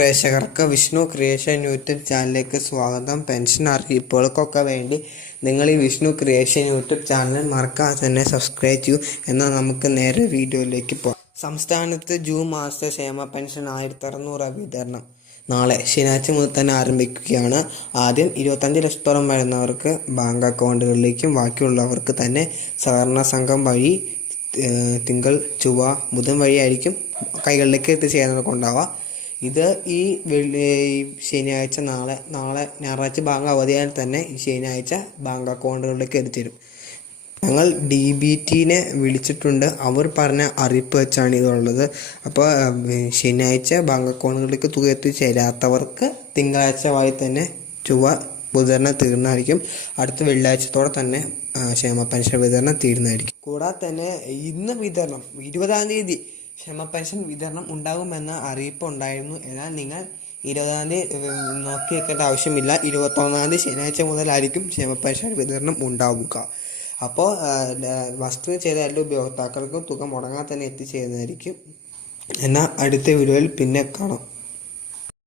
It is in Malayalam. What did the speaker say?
പ്രേക്ഷകർക്ക് വിഷ്ണു ക്രിയേഷൻ യൂട്യൂബ് ചാനലിലേക്ക് സ്വാഗതം. പെൻഷൻ അറിയിപ്പുകൾക്കൊക്കെ വേണ്ടി നിങ്ങൾ ഈ വിഷ്ണു ക്രിയേഷൻ യൂട്യൂബ് ചാനൽ മറക്കാതെ തന്നെ സബ്സ്ക്രൈബ് ചെയ്യൂ. എന്നാൽ നമുക്ക് നേരെ വീഡിയോയിലേക്ക് പോകാം. സംസ്ഥാനത്ത് ജൂൺ മാസത്തെ ക്ഷേമ പെൻഷൻ ആയിരത്തി അറുന്നൂറ് വിതരണം നാളെ ശനിയാഴ്ച മുതൽ തന്നെ ആരംഭിക്കുകയാണ്. ആദ്യം ഇരുപത്തഞ്ച് ലക്ഷത്തോളം വരുന്നവർക്ക് ബാങ്ക് അക്കൗണ്ടുകളിലേക്കും ബാക്കിയുള്ളവർക്ക് തന്നെ സഹകരണ സംഘം വഴി തിങ്കൾ ചൊവ്വ ബുധൻ വഴിയായിരിക്കും കൈകളിലേക്ക് എത്തിച്ചേരുന്നതൊക്കെ ഉണ്ടാവുക. ഇത് ഈ വെള്ളി ശനിയാഴ്ച നാളെ നാളെ ഞായറാഴ്ച ബാങ്ക് അവധിയായാൽ തന്നെ ഈ ശനിയാഴ്ച ബാങ്ക് അക്കൗണ്ടുകളിലേക്ക് എത്തിച്ചേരും ഞങ്ങൾ ഡി ബി ടിനെ വിളിച്ചിട്ടുണ്ട്. അവർ പറഞ്ഞ അറിയിപ്പ് വെച്ചാണ് ഇതുള്ളത്. അപ്പോൾ ശനിയാഴ്ച ബാങ്ക് അക്കൗണ്ടുകളിലേക്ക് തുക എത്തിച്ചേരാത്തവർക്ക് തിങ്കളാഴ്ച വായി തന്നെ ചൊവ്വ വിതരണം തീർന്നായിരിക്കും അടുത്ത വെള്ളിയാഴ്ചത്തോടെ തന്നെ ക്ഷേമ പെൻഷൻ വിതരണം തീരുന്നതായിരിക്കും. കൂടാതെ തന്നെ ഇന്ന് വിതരണം ഇരുപതാം തീയതി ക്ഷേമ പെൻഷൻ വിതരണം ഉണ്ടാകുമെന്ന അറിയിപ്പ് ഉണ്ടായിരുന്നു എന്നാൽ നിങ്ങൾ ഇരുപതാം തീയതി നോക്കി വെക്കേണ്ട ആവശ്യമില്ല. ഇരുപത്തൊന്നാം തീയതി ശനിയാഴ്ച മുതലായിരിക്കും ക്ഷമപെൻഷൻ വിതരണം ഉണ്ടാവുക. അപ്പോൾ വസ്തു ചെയ്ത എല്ലാ ഉപയോക്താക്കൾക്കും തുക മുടങ്ങാതെ തന്നെ എത്തിച്ചേരുന്നതായിരിക്കും. എന്നാൽ അടുത്ത വീഡിയോയിൽ പിന്നെ കാണാം.